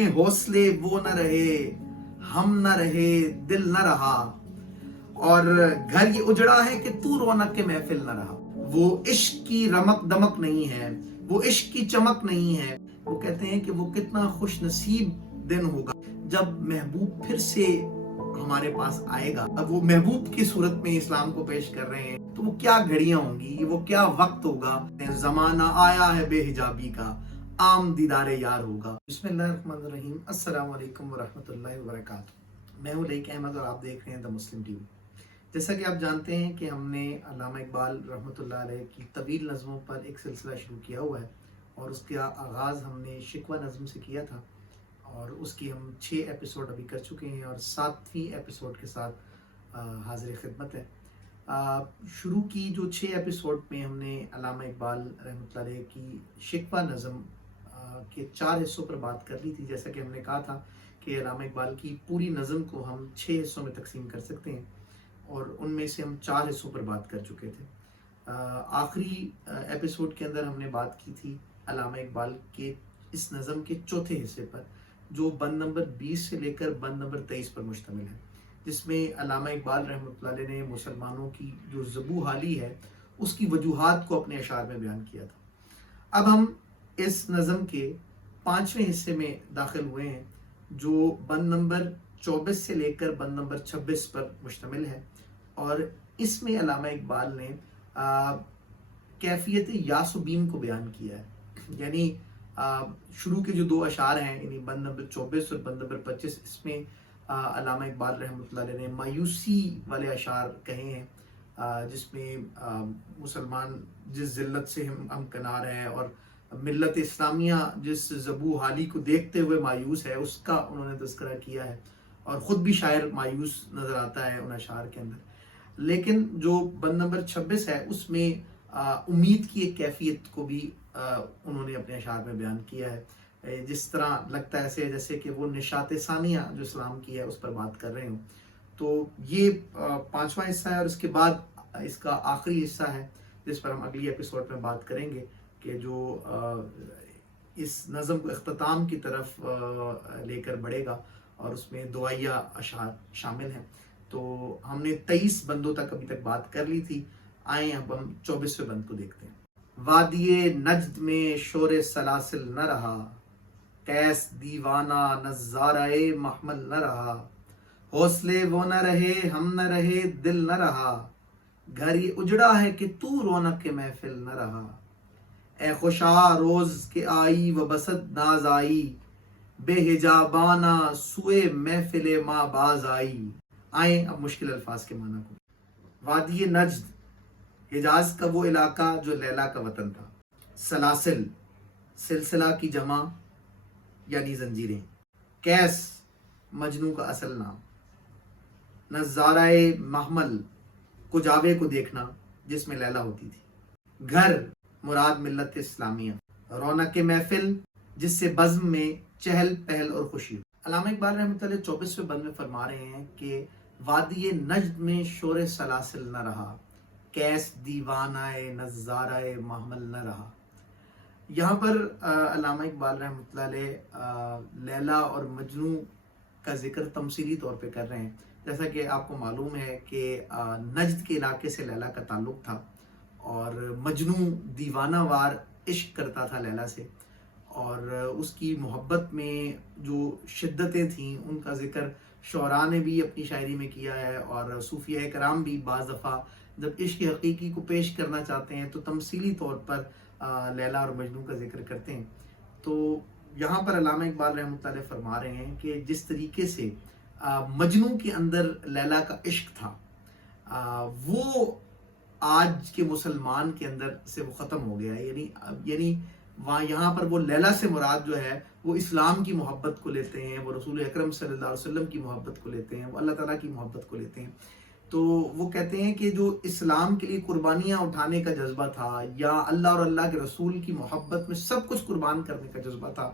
ہیں حوصلے وہ نہ رہے، ہم نہ رہے، دل نہ رہا، اور گھر یہ اجڑا ہے کہ تو رونق کے محفل نہ رہا۔ وہ عشق کی رمق دمک نہیں ہے، وہ عشق کی چمک نہیں ہے۔ وہ کہتے ہیں کہ وہ کتنا خوش نصیب دن ہوگا جب محبوب پھر سے ہمارے پاس آئے گا۔ اب وہ محبوب کی صورت میں اسلام کو پیش کر رہے ہیں، تو وہ کیا گھڑیاں ہوں گی، وہ کیا وقت ہوگا۔ زمانہ آیا ہے بے حجابی کا، عام دیدار یار ہوگا۔ بسم اللہ الرحمن الرحیم۔ السلام علیکم ورحمۃ اللہ وبرکاتہ۔ میں ہوں لیک احمد اور آپ دیکھ رہے ہیں دا مسلم ٹی وی۔ جیسا کہ آپ جانتے ہیں کہ ہم نے علامہ اقبال رحمۃ اللہ علیہ کی طویل نظموں پر ایک سلسلہ شروع کیا ہوا ہے، اور اس کا آغاز ہم نے شکوہ نظم سے کیا تھا، اور اس کی ہم 6 ایپیسوڈ ابھی کر چکے ہیں، اور 7ویں ایپیسوڈ کے ساتھ حاضر خدمت ہے۔ شروع کی جو 6 ایپیسوڈ میں ہم نے علامہ اقبال رحمۃ اللہ علیہ کی شکوہ نظم کے 4 حصوں پر بات کر لی تھی۔ جیسا کہ ہم نے کہا تھا کہ علامہ اقبال کی پوری نظم کو ہم 6 حصوں میں تقسیم کر سکتے ہیں، اور ان میں سے ہم 4 حصوں پر بات کر چکے تھے۔ آخری ایپیسوڈ کے اندر ہم نے بات کی تھی علامہ اقبال کے اس نظم کے چوتھے حصے پر، جو بند نمبر 20 سے لے کر بند نمبر 23 پر مشتمل ہے، جس میں علامہ اقبال رحمۃ اللہ علیہ نے مسلمانوں کی جو ذبح حالی ہے اس کی وجوہات کو اپنے اشعار میں بیان کیا تھا۔ اب ہم اس نظم کے 5ویں حصے میں داخل ہوئے ہیں، جو بند نمبر 24 سے لے کر بند نمبر 26 پر مشتمل ہے، اور اس میں علامہ اقبال نے کیفیت یاس و بیم کو بیان کیا ہے۔ یعنی شروع کے جو 2 اشعار ہیں، یعنی بند نمبر 24 اور بند نمبر 25، اس میں علامہ اقبال رحمۃ اللہ علیہ نے مایوسی والے اشعار کہے ہیں، جس میں مسلمان جس ذلت سے ہم کنار ہیں، اور ملت اسلامیہ جس ذبح حالی کو دیکھتے ہوئے مایوس ہے، اس کا انہوں نے تذکرہ کیا ہے، اور خود بھی شاعر مایوس نظر آتا ہے ان اشعار کے اندر۔ لیکن جو بند نمبر 26 ہے، اس میں امید کی ایک کیفیت کو بھی انہوں نے اپنے اشعار میں بیان کیا ہے، جس طرح لگتا ہے ایسے جیسے کہ وہ نشاط ثانیہ جو اسلام کی ہے اس پر بات کر رہے ہوں۔ تو یہ 5واں حصہ ہے، اور اس کے بعد اس کا آخری حصہ ہے جس پر ہم اگلی ایپیسوڈ میں بات کریں گے، کہ جو اس نظم کو اختتام کی طرف لے کر بڑھے گا، اور اس میں دعائیہ اشعار شامل ہیں۔ تو ہم نے 23 بندوں تک ابھی تک بات کر لی تھی۔ آئیں اب ہم 24ویں بند کو دیکھتے ہیں۔ وادی نجد میں شور سلاسل نہ رہا، قیس دیوانہ نظارہ محمل نہ رہا، حوصلے وہ نہ رہے، ہم نہ رہے، دل نہ رہا، گھر یہ اجڑا ہے کہ تو رونق کے محفل نہ رہا، اے خوشا روز کے آئی و بسط ناز آئی، بے حجابانہ سوئے محفل ما باز آئی۔ آئیں اب مشکل الفاظ کے معنی کو۔ وادی نجد، حجاز کا وہ علاقہ جو لیلا کا وطن تھا۔ سلاسل، سلسلہ کی جمع یعنی زنجیریں۔ قیس، مجنوں کا اصل نام۔ نظارہ محمل، کجاوے کو دیکھنا جس میں لیلا ہوتی تھی۔ گھر، مراد ملت اسلامیہ۔ رونق محفل، جس سے بزم میں چہل پہل اور خوشی ہو۔ علامہ اقبال رحمۃ اللہ 24ویں بند میں فرما رہے ہیں کہ وادی نجد میں شور سلاسل نہ رہا، قیس دیوانہ نظارہ محمل نہ رہا۔ یہاں پر علامہ اقبال رحمۃ اللہ علیہ لیلا اور مجنوں کا ذکر تمثیلی طور پہ کر رہے ہیں۔ جیسا کہ آپ کو معلوم ہے کہ نجد کے علاقے سے لیلا کا تعلق تھا، اور مجنوں دیوانہ وار عشق کرتا تھا لیلا سے، اور اس کی محبت میں جو شدتیں تھیں ان کا ذکر شعراء نے بھی اپنی شاعری میں کیا ہے، اور صوفیہ کرام بھی بعض دفعہ جب عشق حقیقی کو پیش کرنا چاہتے ہیں تو تمثیلی طور پر لیلا اور مجنوں کا ذکر کرتے ہیں۔ تو یہاں پر علامہ اقبال رحمۃ اللہ علیہ فرما رہے ہیں کہ جس طریقے سے مجنوں کے اندر لیلا کا عشق تھا، وہ آج کے مسلمان کے اندر سے وہ ختم ہو گیا ہے۔ یعنی وہاں یہاں پر وہ لیلا سے مراد جو ہے وہ اسلام کی محبت کو لیتے ہیں، وہ رسول اکرم صلی اللہ علیہ وسلم کی محبت کو لیتے ہیں، وہ اللہ تعالیٰ کی محبت کو لیتے ہیں۔ تو وہ کہتے ہیں کہ جو اسلام کے لیے قربانیاں اٹھانے کا جذبہ تھا، یا اللہ اور اللہ کے رسول کی محبت میں سب کچھ قربان کرنے کا جذبہ تھا،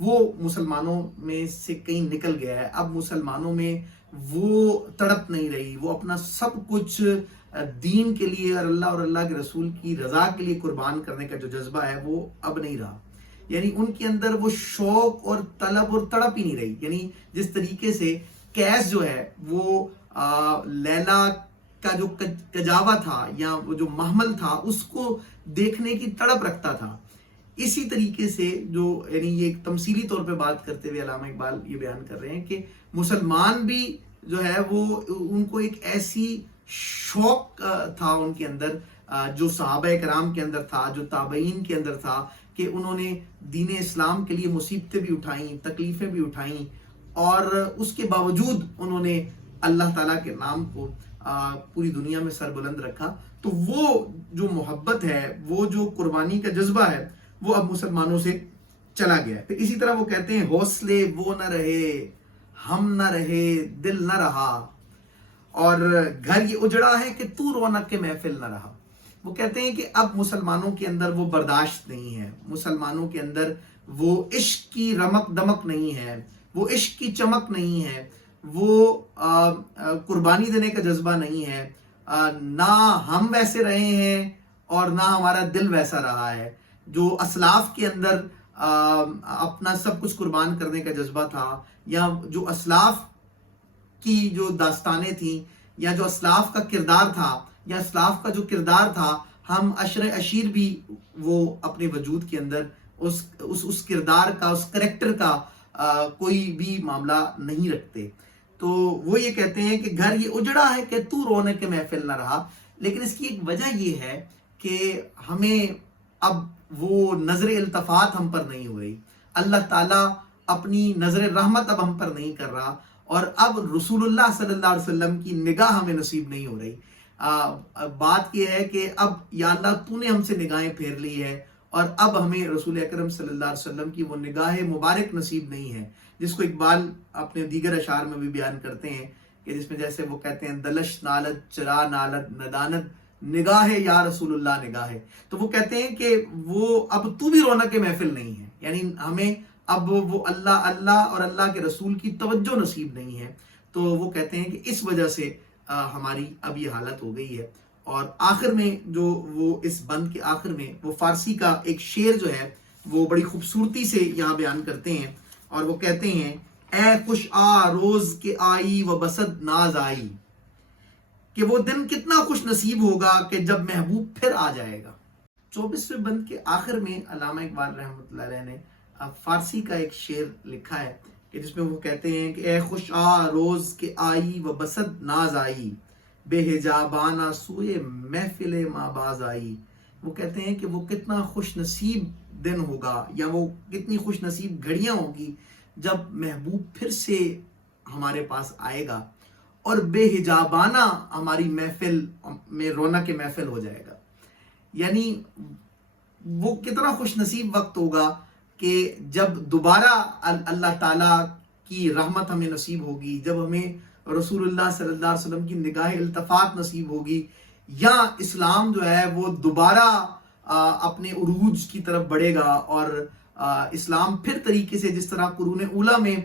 وہ مسلمانوں میں سے کہیں نکل گیا ہے۔ اب مسلمانوں میں وہ تڑپ نہیں رہی، وہ اپنا سب کچھ دین کے لیے اور اللہ کے رسول کی رضا کے لیے قربان کرنے کا جو جذبہ ہے وہ اب نہیں رہا۔ یعنی ان کے اندر وہ شوق اور طلب اور تڑپ ہی نہیں رہی. یعنی جس طریقے سے قیس جو ہے وہ لیلا کا جو کجاوا تھا یا وہ جو محمل تھا اس کو دیکھنے کی تڑپ رکھتا تھا. اسی طریقے سے جو یعنی یہ ایک تمثیلی طور پہ بات کرتے ہوئے علامہ اقبال یہ بیان کر رہے ہیں کہ مسلمان بھی جو ہے وہ ان کو ایک ایسی شوق تھا ان کے اندر جو صحابہ کرام کے اندر تھا, جو تابعین کے اندر تھا, کہ انہوں نے دین اسلام کے لیے مصیبتیں بھی اٹھائیں, تکلیفیں بھی اٹھائیں, اور اس کے باوجود انہوں نے اللہ تعالیٰ کے نام کو پوری دنیا میں سر بلند رکھا. تو وہ جو محبت ہے, وہ جو قربانی کا جذبہ ہے, وہ اب مسلمانوں سے چلا گیا. پھر اسی طرح وہ کہتے ہیں حوصلے وہ نہ رہے, ہم نہ رہے, دل نہ رہا, اور گھر یہ اجڑا ہے کہ تو رونق کے محفل نہ رہا. وہ کہتے ہیں کہ اب مسلمانوں کے اندر وہ برداشت نہیں ہے, مسلمانوں کے اندر وہ عشق کی رمق دمک نہیں ہے, وہ عشق کی چمک نہیں ہے, وہ قربانی دینے کا جذبہ نہیں ہے, نہ ہم ویسے رہے ہیں اور نہ ہمارا دل ویسا رہا ہے. جو اسلاف کے اندر اپنا سب کچھ قربان کرنے کا جذبہ تھا, یا جو اسلاف کی جو داستانیں تھیں, یا جو اسلاف کا کردار تھا, یا اسلاف کا جو کردار تھا, ہم عشیر بھی وہ اپنے وجود کے اندر اس کردار کا, اس کریکٹر کا کوئی بھی معاملہ نہیں رکھتے. تو وہ یہ کہتے ہیں کہ گھر یہ اجڑا ہے کہ تو رونق کے محفل نہ رہا. لیکن اس کی ایک وجہ یہ ہے کہ ہمیں اب وہ نظر التفات ہم پر نہیں ہو رہی, اللہ تعالیٰ اپنی نظر رحمت اب ہم پر نہیں کر رہا, اور اب رسول اللہ صلی اللہ علیہ وسلم کی نگاہ ہمیں نصیب نہیں ہو رہی. بات یہ ہے کہ اب یا اللہ تو نے ہم سے نگاہیں پھیر لی ہے, اور اب ہمیں رسول اکرم صلی اللہ علیہ وسلم کی وہ نگاہ مبارک نصیب نہیں ہے, جس کو اقبال اپنے دیگر اشعار میں بھی بیان کرتے ہیں, کہ جس میں جیسے وہ کہتے ہیں دلش نالت چرا نالت ندانت نگاہ یا رسول اللہ نگاہ. تو وہ کہتے ہیں کہ وہ اب تو بھی رونق کے محفل نہیں ہے, یعنی ہمیں اب وہ اللہ اور اللہ کے رسول کی توجہ نصیب نہیں ہے. تو وہ کہتے ہیں کہ اس وجہ سے ہماری اب یہ حالت ہو گئی ہے. اور آخر میں جو وہ اس بند کے آخر میں وہ فارسی کا ایک شعر جو ہے وہ بڑی خوبصورتی سے یہاں بیان کرتے ہیں, اور وہ کہتے ہیں اے خوش روز کے آئی و بسد ناز آئی, کہ وہ دن کتنا خوش نصیب ہوگا کہ جب محبوب پھر آ جائے گا. 24ویں بند کے آخر میں علامہ اقبال رحمۃ اللہ علیہ نے فارسی کا ایک شعر لکھا ہے, کہ جس میں وہ کہتے ہیں کہ اے خوش روز کے آئی و بسد ناز آئی, بے حجابانہ سوئے محفل ماباز آئی. وہ کہتے ہیں کہ وہ کتنا خوش نصیب دن ہوگا, یا وہ کتنی خوش نصیب گھڑیاں ہوگی جب محبوب پھر سے ہمارے پاس آئے گا, اور بے حجابانہ ہماری محفل میں رونق محفل ہو جائے گا. یعنی وہ کتنا خوش نصیب وقت ہوگا کہ جب دوبارہ اللہ تعالیٰ کی رحمت ہمیں نصیب ہوگی, جب ہمیں رسول اللہ صلی اللہ علیہ وسلم کی نگاہ التفات نصیب ہوگی, یا اسلام جو ہے وہ دوبارہ اپنے عروج کی طرف بڑھے گا, اور اسلام پھر طریقے سے جس طرح قرون اولیٰ میں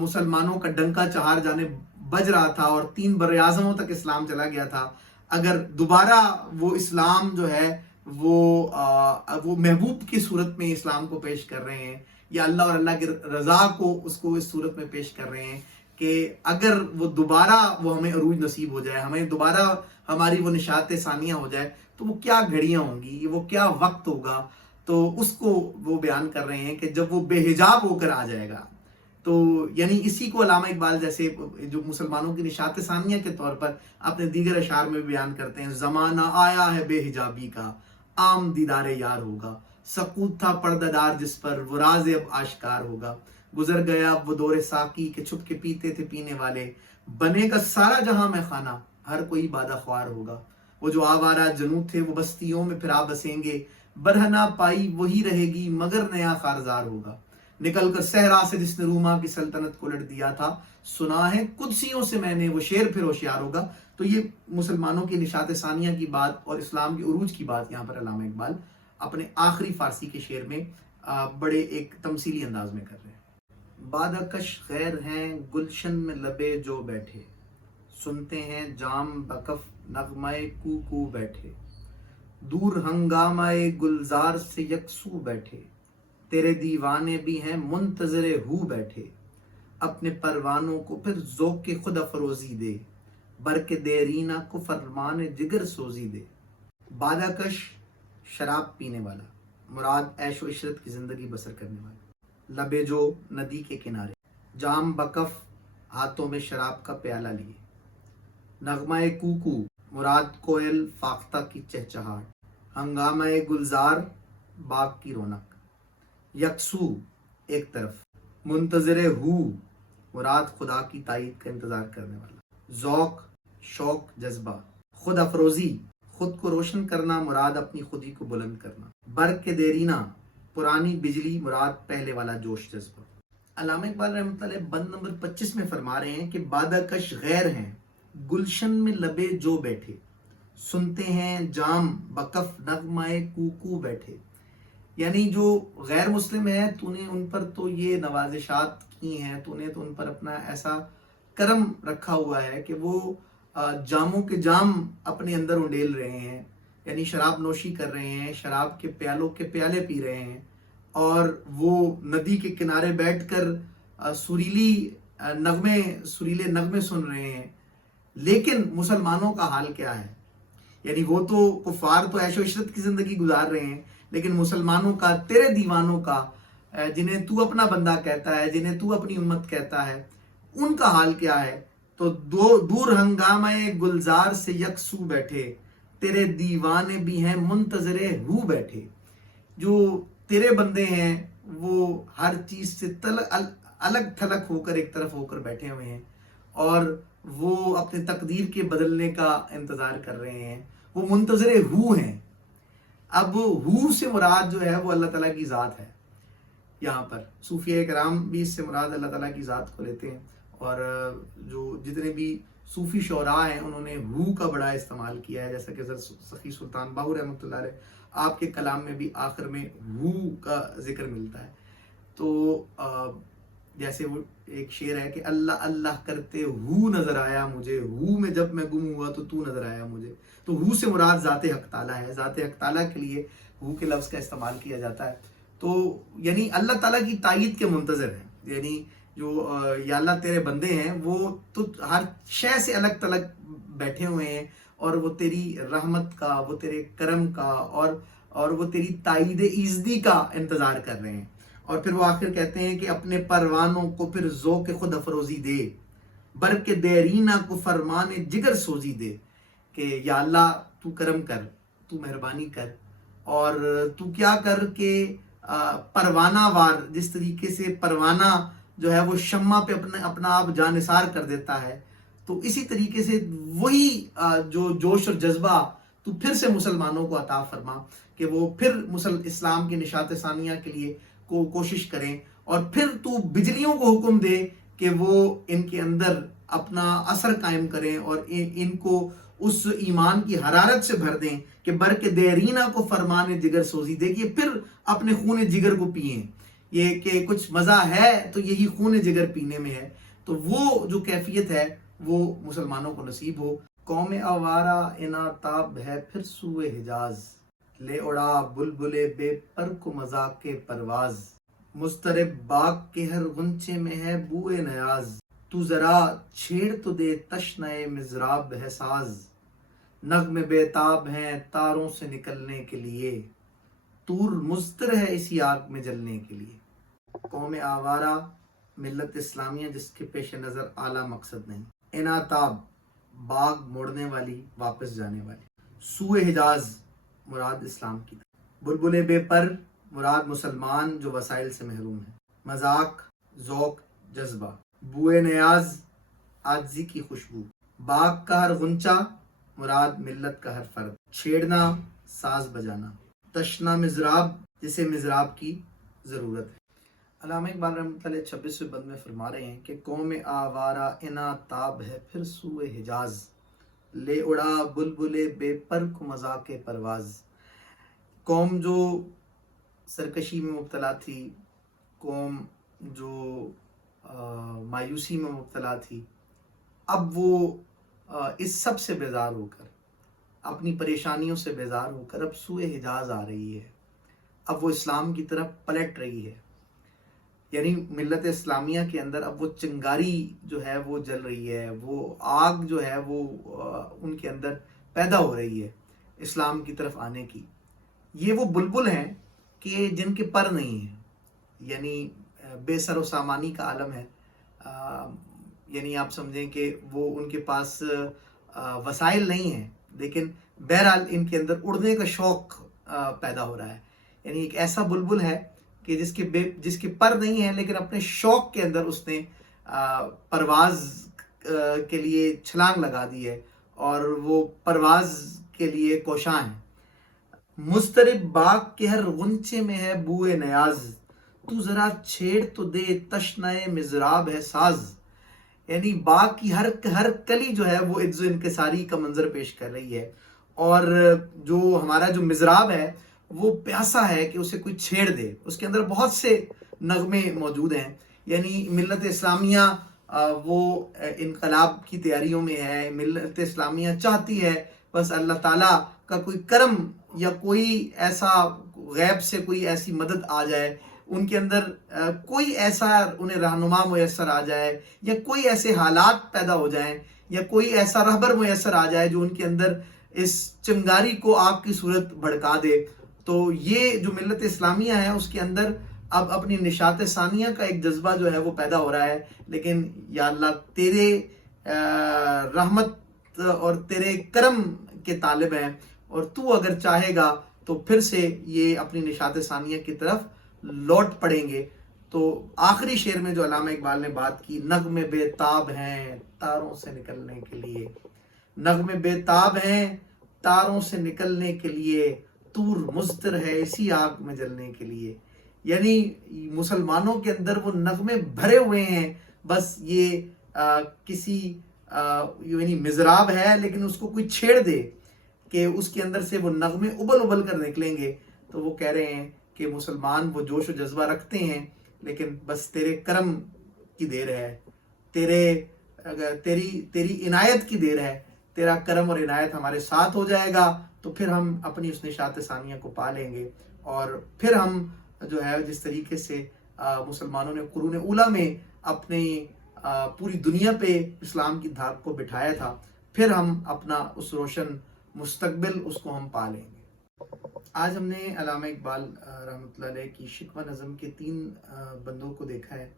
مسلمانوں کا ڈنکا چہار جانب بج رہا تھا اور 3 براعظموں تک اسلام چلا گیا تھا, اگر دوبارہ وہ اسلام جو ہے وہ محبوب کی صورت میں اسلام کو پیش کر رہے ہیں, یا اللہ اور اللہ کی رضا کو اس صورت میں پیش کر رہے ہیں, کہ اگر وہ دوبارہ وہ ہمیں عروج نصیب ہو جائے, ہمیں دوبارہ ہماری وہ نشاط ثانیہ ہو جائے, تو وہ کیا گھڑیاں ہوں گی, وہ کیا وقت ہوگا. تو اس کو وہ بیان کر رہے ہیں کہ جب وہ بے حجاب ہو کر آ جائے گا. تو یعنی اسی کو علامہ اقبال جیسے جو مسلمانوں کی نشاط ثانیہ کے طور پر اپنے دیگر اشعار میں بیان کرتے ہیں, زمانہ آیا ہے بے حجابی کا, عام دیدار یار ہوگا, سکوت تھا پردہ دار جس پر, وہ راز اب آشکار ہوگا, گزر گیا وہ دور ساقی کہ چھپ کے پیتے تھے پینے والے, بنے گا سارا جہاں میں خانہ, ہر کوئی بادہ خوار ہوگا, وہ جو آوارہ جنو تھے وہ بستیوں میں پھر آ بسیں گے, برہنہ پائی وہی رہے گی مگر نیا خارزار ہوگا, نکل کر صحرا سے جس نے روما کی سلطنت کو لٹ دیا تھا, سنا ہے قدسیوں سے میں نے وہ شیر پھر ہوشیار ہوگا. تو یہ مسلمانوں کی نشاط ثانیہ کی بات اور اسلام کے عروج کی بات یہاں پر علامہ اقبال اپنے آخری فارسی کے شعر میں بڑے ایک تمثیلی انداز میں کر رہے ہیں. بادہ کش غیر ہیں گلشن میں لبے جو بیٹھے, سنتے ہیں جام بکف نغمہ کو کو بیٹھے, دور ہنگامہ گلزار سے یکسو بیٹھے, تیرے دیوانے بھی ہیں منتظر ہو بیٹھے، اپنے پروانوں کو پھر ذوق خود افروزی دے، برق دیرینہ کو فرمان جگر سوزی دے۔ بادہ کش شراب پینے والا، مراد عیش و عشرت کی زندگی بسر کرنے والا۔ لبے جو ندی کے کنارے، جام بکف ہاتھوں میں شراب کا پیالہ لیے۔ نغمہ کوکو، مراد کوئل فاختہ کی چہچہاٹ۔ ہنگامہ گلزار، باغ کی رونق۔ یکسو، ایک طرف۔ منتظر ہو، مراد خدا کی تائید کا انتظار کرنے والا۔ ذوق، شوق، جذبہ۔ خود افروزی، خود کو روشن کرنا، مراد اپنی خودی کو بلند کرنا۔ برق دیرینہ، پرانی بجلی، مراد پہلے والا جوش جذبہ۔ علامہ اقبال رحمۃ اللہ علیہ بند نمبر 25 میں فرما رہے ہیں کہ بادہ کش غیر ہیں، گلشن میں لبے جو بیٹھے، سنتے ہیں جام بکف نغمہ کوکو بیٹھے۔ یعنی جو غیر مسلم ہے، تو نے ان پر تو یہ نوازشات کی ہیں، تو نے تو ان پر اپنا ایسا کرم رکھا ہوا ہے کہ وہ جاموں کے جام اپنے اندر انڈیل رہے ہیں، یعنی شراب نوشی کر رہے ہیں، شراب کے پیالوں کے پیالے پی رہے ہیں، اور وہ ندی کے کنارے بیٹھ کر سریلے نغمے سن رہے ہیں۔ لیکن مسلمانوں کا حال کیا ہے؟ یعنی وہ تو کفار تو عیش و عشرت کی زندگی گزار رہے ہیں، لیکن مسلمانوں کا، تیرے دیوانوں کا، جنہیں تو اپنا بندہ کہتا ہے، جنہیں تو اپنی امت کہتا ہے، ان کا حال کیا ہے؟ تو دور ہنگامہ گلزار سے یکسو بیٹھے، تیرے دیوانے بھی ہیں منتظر ہو بیٹھے۔ جو تیرے بندے ہیں وہ ہر چیز سے الگ تھلگ ہو کر، ایک طرف ہو کر بیٹھے ہوئے ہیں، اور وہ اپنے تقدیر کے بدلنے کا انتظار کر رہے ہیں، وہ منتظر ہو ہیں۔ اب ہو سے مراد جو ہے وہ اللہ تعالیٰ کی ذات ہے۔ یہاں پر صوفیہ کرام بھی اس سے مراد اللہ تعالیٰ کی ذات کو لیتے ہیں، اور جو جتنے بھی صوفی شعراء ہیں انہوں نے ہو کا بڑا استعمال کیا ہے، جیسا کہ سخی سلطان باہو رحمۃ اللہ علیہ، آپ کے کلام میں بھی آخر میں ہو کا ذکر ملتا ہے۔ تو جیسے وہ ایک شعر ہے کہ اللہ اللہ کرتے ہو نظر آیا مجھے، ہو میں جب میں گم ہوا تو نظر آیا مجھے۔ تو ہو سے مراد ذات حق تعالیٰ ہے، ذات حق تعالیٰ کے لیے ہو کے لفظ کا استعمال کیا جاتا ہے۔ تو یعنی اللہ تعالیٰ کی تائید کے منتظر ہیں، یعنی جو یا اللہ تیرے بندے ہیں وہ تو ہر شے سے الگ تلگ بیٹھے ہوئے ہیں، اور وہ تیری رحمت کا، وہ تیرے کرم کا، اور وہ تیری تائید ایزدی کا انتظار کر رہے ہیں۔ اور پھر وہ آخر کہتے ہیں کہ اپنے پروانوں کو پھر ذوق خود افروزی دے، برق دیرینہ کو فرمان جگر سوزی دے، کہ یا اللہ تو کرم کر، تو مہربانی کر، اور تو کیا کر کہ پروانہ وار، جس طریقے سے پروانہ جو ہے وہ شمع پہ اپنا آپ جانثار کر دیتا ہے، تو اسی طریقے سے وہی جو جوش اور جذبہ تو پھر سے مسلمانوں کو عطا فرما، کہ وہ پھر اسلام کی نشاط ثانیہ کے لیے کوشش کریں، اور پھر تو بجلیوں کو حکم دے کہ وہ ان کے اندر اپنا اثر قائم کریں، اور ان کو اس ایمان کی حرارت سے بھر دیں کہ برق دیرینہ کو فرمان جگر سوزی دے، کہ پھر اپنے خون جگر کو پئیں۔ یہ کہ کچھ مزہ ہے تو یہی خون جگر پینے میں ہے، تو وہ جو کیفیت ہے وہ مسلمانوں کو نصیب ہو۔ قوم آوارہ اناتاب ہے پھر سوئے حجاز، لے اڑا بلبل بے پر کو مذاق پرواز، مضطرب باغ کے ہر غنچے میں ہے بوئے نیاز، تو ذرا چھیڑ تو دے تشنہ مضراب ہے ساز، نغمے بےتاب ہیں تاروں سے نکلنے کے لیے، طور مضطر ہے اسی آگ میں جلنے کے لیے۔ قوم آوارہ، ملت اسلامیہ جس کے پیش نظر اعلیٰ مقصد نہیں، اناتاب، باغ موڑنے والی، واپس جانے والی، سوئے حجاز، مراد اسلام کی، بلبل بے پر، مراد مسلمان جو وسائل سے محروم ہے، مذاق، ذوق، جذبہ، بوئے نیاز، عاجزی کی خوشبو، باغ کا ہر غنچہ، مراد ملت کا ہر فرد، چھیڑنا، ساز بجانا، تشنا مضراب، جسے مضراب کی ضرورت ہے۔ علامہ اقبال رحمۃ اللہ 26ویں بند میں فرما رہے ہیں کہ قوم آوارہ اناتاب ہے پھر سوئے حجاز، لے اڑا بلبل بے پر کو مذاق پرواز۔ قوم جو سرکشی میں مبتلا تھی، قوم جو مایوسی میں مبتلا تھی، اب وہ اس سب سے بیزار ہو کر، اپنی پریشانیوں سے بیزار ہو کر اب سوئے حجاز آ رہی ہے، اب وہ اسلام کی طرف پلٹ رہی ہے. یعنی ملت اسلامیہ کے اندر اب وہ چنگاری جو ہے وہ جل رہی ہے، وہ آگ جو ہے وہ ان کے اندر پیدا ہو رہی ہے اسلام کی طرف آنے کی. یہ وہ بلبل ہیں کہ جن کے پر نہیں ہیں، یعنی بے سر و سامانی کا عالم ہے. یعنی آپ سمجھیں کہ وہ ان کے پاس وسائل نہیں ہیں، لیکن بہرحال ان کے اندر اڑنے کا شوق پیدا ہو رہا ہے. یعنی ایک ایسا بلبل ہے کہ جس کے پر نہیں ہیں، لیکن اپنے شوق کے اندر اس نے پرواز کے لیے چھلانگ لگا دی ہے اور وہ پرواز کے لیے کوشاں ہیں. مضطرب باغ کے ہر غنچے میں ہے بوئے نیاز، تو ذرا چھیڑ تو دے تشنہ مضراب ہے ساز. یعنی باغ کی ہر کلی جو ہے وہ عجز و انکساری کا منظر پیش کر رہی ہے، اور جو ہمارا جو مضراب ہے وہ پیاسا ہے کہ اسے کوئی چھیڑ دے. اس کے اندر بہت سے نغمے موجود ہیں. یعنی ملت اسلامیہ وہ انقلاب کی تیاریوں میں ہے. ملت اسلامیہ چاہتی ہے بس اللہ تعالیٰ کا کوئی کرم یا کوئی ایسا غیب سے کوئی ایسی مدد آ جائے، ان کے اندر کوئی ایسا انہیں رہنما میسر آ جائے، یا کوئی ایسے حالات پیدا ہو جائیں، یا کوئی ایسا رہبر میسر آ جائے جو ان کے اندر اس چنگاری کو آگ کی صورت بھڑکا دے. تو یہ جو ملت اسلامیہ ہے اس کے اندر اب اپنی نشاط ثانیہ کا ایک جذبہ جو ہے وہ پیدا ہو رہا ہے. لیکن یا اللہ تیرے رحمت اور تیرے کرم کے طالب ہیں، اور تو اگر چاہے گا تو پھر سے یہ اپنی نشاط ثانیہ کی طرف لوٹ پڑیں گے. تو آخری شعر میں جو علامہ اقبال نے بات کی، نغمے بے تاب ہیں تاروں سے نکلنے کے لیے، نغمے بے تاب ہیں تاروں سے نکلنے کے لیے، طور مضطر ہے اسی آگ میں جلنے کے لیے. یعنی مسلمانوں کے اندر وہ نغمے بھرے ہوئے ہیں، بس یہ کسی یعنی مضراب ہے لیکن اس کو کوئی چھیڑ دے کہ اس کے اندر سے وہ نغمے ابل کر نکلیں گے. تو وہ کہہ رہے ہیں کہ مسلمان وہ جوش و جذبہ رکھتے ہیں، لیکن بس تیرے کرم کی دیر ہے، تیری عنایت کی دیر ہے. تیرا کرم اور عنایت ہمارے ساتھ ہو جائے گا تو پھر ہم اپنی اس نشاط ثانیہ کو پا لیں گے، اور پھر ہم جو ہے جس طریقے سے مسلمانوں نے قرون اولیٰ میں اپنی پوری دنیا پہ اسلام کی دھاک کو بٹھایا تھا، پھر ہم اپنا اس روشن مستقبل اس کو ہم پا لیں گے. آج ہم نے علامہ اقبال رحمۃ اللہ علیہ کی شکوہ نظم کے 3 بندوں کو دیکھا ہے،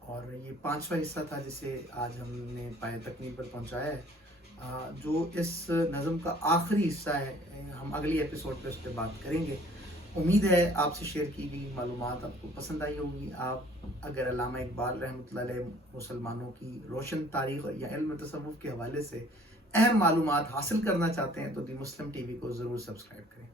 اور یہ 5واں حصہ تھا جسے آج ہم نے پائے تکمیل پر پہنچایا ہے. جو اس نظم کا آخری حصہ ہے، ہم اگلی ایپیسوڈ پہ اس پہ بات کریں گے. امید ہے آپ سے شیئر کی گئی معلومات آپ کو پسند آئی ہوگی. آپ اگر علامہ اقبال رحمۃ اللہ علیہ مسلمانوں کی روشن تاریخ یا علم تصوف کے حوالے سے اہم معلومات حاصل کرنا چاہتے ہیں تو دی مسلم ٹی وی کو ضرور سبسکرائب کریں.